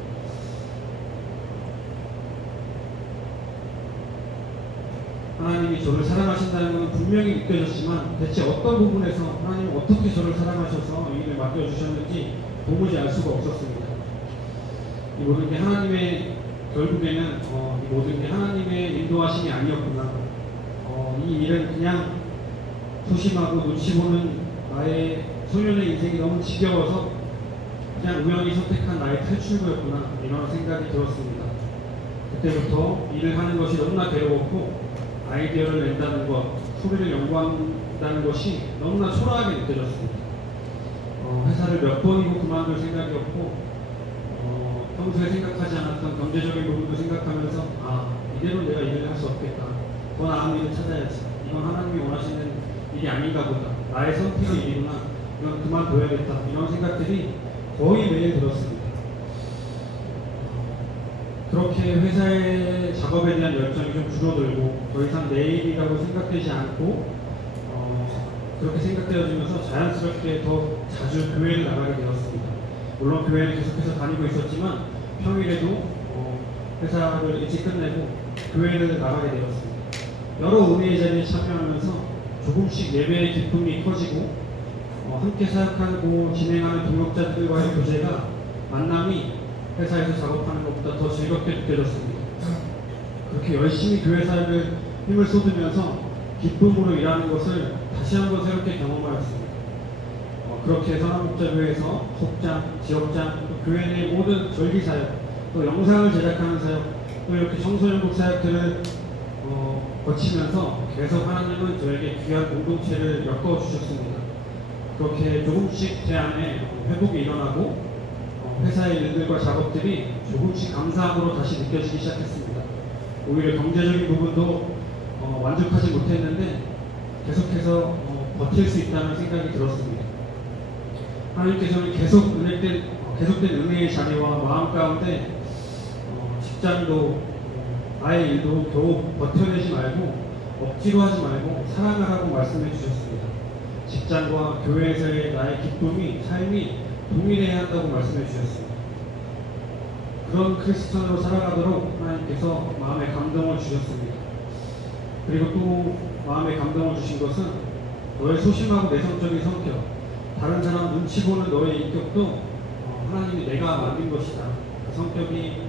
하나님이 저를 사랑하신다는 것은 분명히 느껴졌지만 대체 어떤 부분에서 하나님은 어떻게 저를 사랑하셔서 이 일을 맡겨주셨는지 도무지 알 수가 없었습니다. 이 모든 게 하나님의 결국에는 이 모든 게 하나님의 인도하심이 아니었구나. 이 일은 그냥 소심하고 눈치 보는 나의 소년의 인생이 너무 지겨워서 그냥 우연히 선택한 나의 탈출구였구나. 이런 생각이 들었습니다. 그때부터 일을 하는 것이 너무나 괴로웠고 아이디어를 낸다는 것, 소리를 연구한다는 것이 너무나 초라하게 느껴졌습니다. 회사를 몇 번이고 그만둘 생각이었고 평소에 생각하지 않았던 경제적인 부분도 생각하면서 이대로 내가 일을 할 수 없겠다. 더 나은 일을 찾아야지. 이건 하나님이 원하시는 일이 아닌가 보다. 나의 선택의 일이구나. 이건 그만둬야겠다. 이런 생각들이 거의 매일 들었습니다. 그렇게 회사의 작업에 대한 열정이 좀 줄어들고 더 이상 내 일이라고 생각되지 않고 그렇게 생각되어지면서 자연스럽게 더 자주 교회를 나가게 되었습니다. 물론 교회를 계속해서 다니고 있었지만 평일에도 회사를 일찍 끝내고 교회를 나가게 되었습니다. 여러 은혜의 자리에 참여하면서 조금씩 예배의 기쁨이 커지고 함께 사역하고 진행하는 동역자들과의 교제가 만남이 회사에서 작업하는 것보다 더 즐겁게 느껴졌습니다. 그렇게 열심히 교회 사역을 힘을 쏟으면서 기쁨으로 일하는 것을 다시 한번 새롭게 경험하였습니다. 그렇게 선한목자교회에서 속장, 지역장, 또 교회 내 모든 절기 사역, 또 영상을 제작하는 사역, 또 이렇게 청소년국 사역들을 거치면서 계속 하나님은 저에게 귀한 공동체를 엮어주셨습니다. 그렇게 조금씩 제 안에 회복이 일어나고 회사의 일들과 작업들이 조금씩 감사함으로 다시 느껴지기 시작했습니다. 오히려 경제적인 부분도 만족하지 못했는데 계속해서 버틸 수 있다는 생각이 들었습니다. 하나님께서는 계속된 은혜의 자리와 마음 가운데 직장도 나의 일도 겨우 버텨내지 말고 억지로 하지 말고 사랑하라고 말씀해 주셨습니다. 직장과 교회에서의 나의 기쁨이 삶이 동일해야 한다고 말씀해 주셨습니다. 그런 크리스천으로 살아가도록 하나님께서 마음에 감동을 주셨습니다. 그리고 또 마음에 감동을 주신 것은 너의 소심하고 내성적인 성격, 다른 사람 눈치 보는 너의 인격도 하나님이 내가 만든 것이다. 그 성격이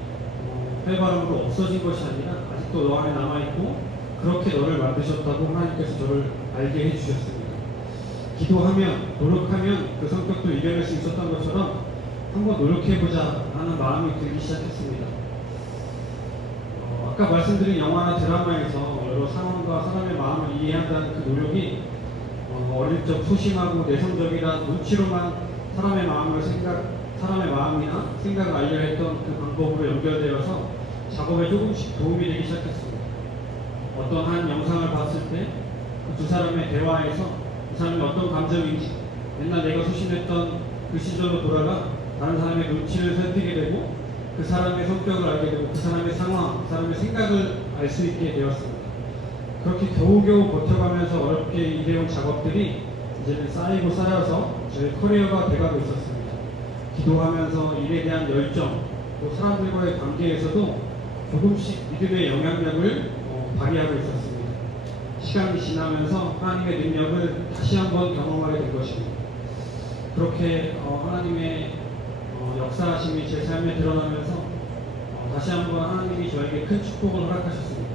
활발함으로 없어진 것이 아니라 아직도 너 안에 남아있고 그렇게 너를 만드셨다고 하나님께서 저를 알게 해주셨습니다. 기도하면, 노력하면 그 성격도 이겨낼 수 있었던 것처럼 한번 노력해보자 하는 마음이 들기 시작했습니다. 아까 말씀드린 영화나 드라마에서 여러 상황과 사람의 마음을 이해한다는 그 노력이 어릴 적 소심하고 내성적이라 눈치로만 사람의 마음이나 생각을 알려 했던 그 방법으로 연결되어서 작업에 조금씩 도움이 되기 시작했습니다. 어떤 한 영상을 봤을 때 그 두 사람의 대화에서 그 사람이 어떤 감정인지 옛날 내가 소심했던 그 시절로 돌아가 다른 사람의 눈치를 살피게 되고 그 사람의 성격을 알게 되고 그 사람의 상황, 그 사람의 생각을 알 수 있게 되었습니다. 그렇게 겨우겨우 버텨가면서 어렵게 일해온 작업들이 이제는 쌓이고 쌓여서 저의 커리어가 돼가고 있었습니다. 기도하면서 일에 대한 열정, 또 사람들과의 관계에서도 조금씩 믿음의 영향력을 발휘하고 있었습니다. 시간이 지나면서 하나님의 능력을 다시 한번 경험하게 된 것입니다. 그렇게 하나님의 역사하심이 제 삶에 드러나면서 다시 한번 하나님이 저에게 큰 축복을 허락하셨습니다.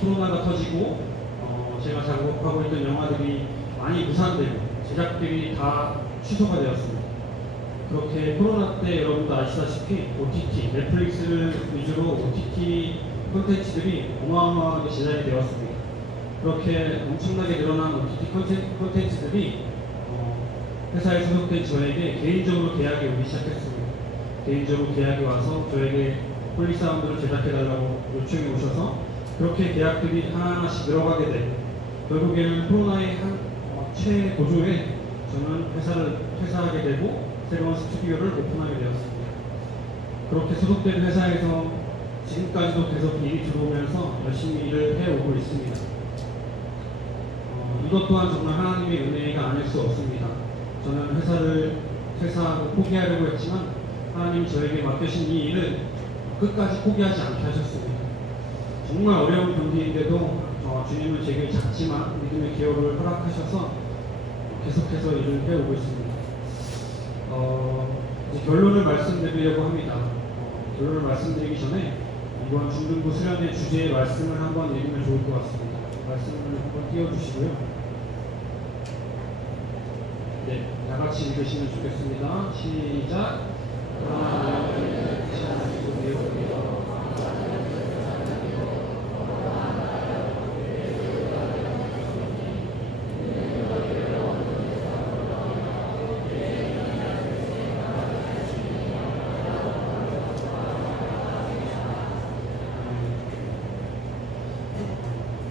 코로나가 터지고 제가 작업하고 있던 영화들이 많이 무산되고 제작들이 다 취소가 되었습니다. 그렇게 코로나 때 여러분도 아시다시피 OTT, 넷플릭스를 위주로 OTT 콘텐츠들이 어마어마하게 제작이 되었습니다. 그렇게 엄청나게 늘어난 OTT 콘텐츠들이 회사에 소속된 저에게 개인적으로 계약이 오기 시작했습니다. 개인적으로 계약이 와서 저에게 폴리사운드를 제작해달라고 요청이 오셔서 그렇게 계약들이 하나하나씩 늘어가게 되고 결국에는 코로나의 한 최고조에 저는 회사를 퇴사하게 되고 새로운 스튜디오를 오픈하게 되었습니다. 그렇게 소속된 회사에서 지금까지도 계속 일이 들어오면서 열심히 일을 해오고 있습니다. 이것 또한 정말 하나님의 은혜가 아닐 수 없습니다. 저는 회사를 퇴사하고 포기하려고 했지만 하나님이 저에게 맡기신 이 일을 끝까지 포기하지 않게 하셨습니다. 정말 어려운 경기인데도 주님은 제게 작지만 믿음의 기업을 허락하셔서 계속해서 일을 해오고 있습니다. 이제 결론을 말씀드리려고 합니다. 결론을 말씀드리기 전에 이번 중등부 수련회 주제의 말씀을 한번 읽으면 좋을 것 같습니다. 말씀을 한번 띄워주시고요. 네, 다 같이 읽으시면 좋겠습니다. 시작.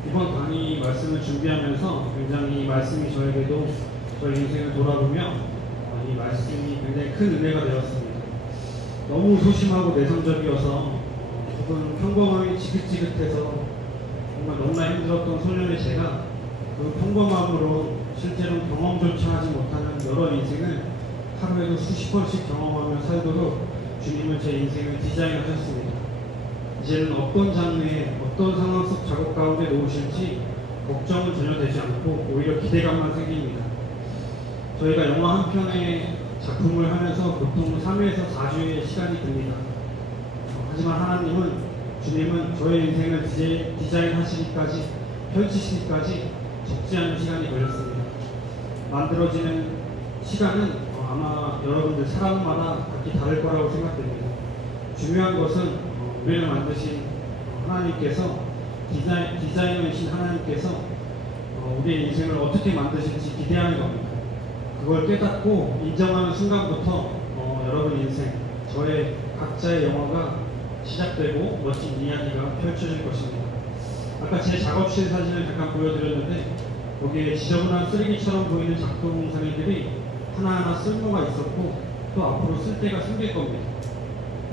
이번 강의 말씀을 준비하면서 굉장히 이 말씀이 저에게도 저의 인생을 돌아보며 이 말씀이 굉장히 큰 은혜가 되었습니다. 너무 소심하고 내성적이어서 혹은 평범함이 지긋지긋해서 정말 너무나 힘들었던 소년의 제가 그 평범함으로 실제로 경험조차 하지 못하는 여러 인생을 하루에도 수십 번씩 경험하며 살도록 주님은 제 인생을 디자인하셨습니다. 이제는 어떤 장르에 어떤 상황 속 작업 가운데 놓으실지 걱정은 전혀 되지 않고 오히려 기대감만 생깁니다. 저희가 영화 한 편의 작품을 하면서 보통 3회에서 4주의 시간이 듭니다. 하지만 하나님은, 주님은 저의 인생을 디자인하시기까지, 펼치시기까지 적지 않은 시간이 걸렸습니다. 만들어지는 시간은 아마 여러분들 사람마다 각기 다를 거라고 생각됩니다. 중요한 것은 우리를 만드신 하나님께서, 디자이너이신 하나님께서 우리의 인생을 어떻게 만드실지 기대하는 겁니다. 그걸 깨닫고 인정하는 순간부터 여러분 인생, 저의 각자의 영화가 시작되고 멋진 이야기가 펼쳐질 것입니다. 아까 제 작업실 사진을 잠깐 보여드렸는데 거기에 지저분한 쓰레기처럼 보이는 작동상의들이 하나하나 쓸모가 있었고 또 앞으로 쓸 때가 생길 겁니다.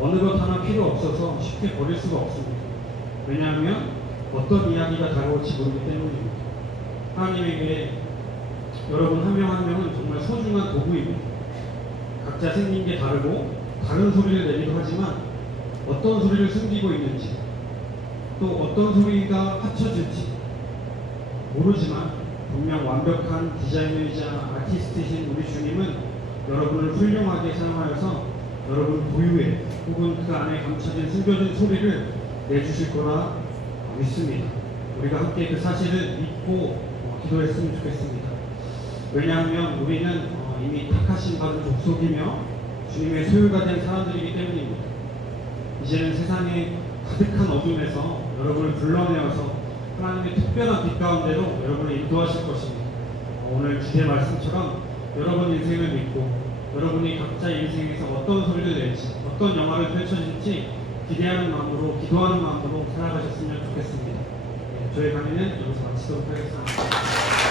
어느 것 하나 필요 없어서 쉽게 버릴 수가 없습니다. 왜냐하면 어떤 이야기가 다가올지 모르기 때문입니다. 하나님에게 여러분 한 명 한 명은 정말 소중한 도구입니다. 각자 생긴 게 다르고 다른 소리를 내기도 하지만 어떤 소리를 숨기고 있는지 또 어떤 소리가 합쳐질지 모르지만 분명 완벽한 디자이너이자 아티스트이신 우리 주님은 여러분을 훌륭하게 사용하여서 여러분 고유의 혹은 그 안에 감춰진 숨겨진 소리를 내주실 거라 믿습니다. 우리가 함께 그 사실을 믿고 기도했으면 좋겠습니다. 왜냐하면 우리는 이미 택하신 받은 족속이며 주님의 소유가 된 사람들이기 때문입니다. 이제는 세상의 가득한 어둠에서 여러분을 불러내어서 하나님의 특별한 빛 가운데로 여러분을 인도하실 것입니다. 오늘 주의 말씀처럼 여러분 인생을 믿고 여러분이 각자 인생에서 어떤 소리를 낼지 어떤 영화를 펼쳐질지 기대하는 마음으로 기도하는 마음으로 살아가셨으면 좋겠습니다. 저희 강의는 여기서 마치도록 하겠습니다.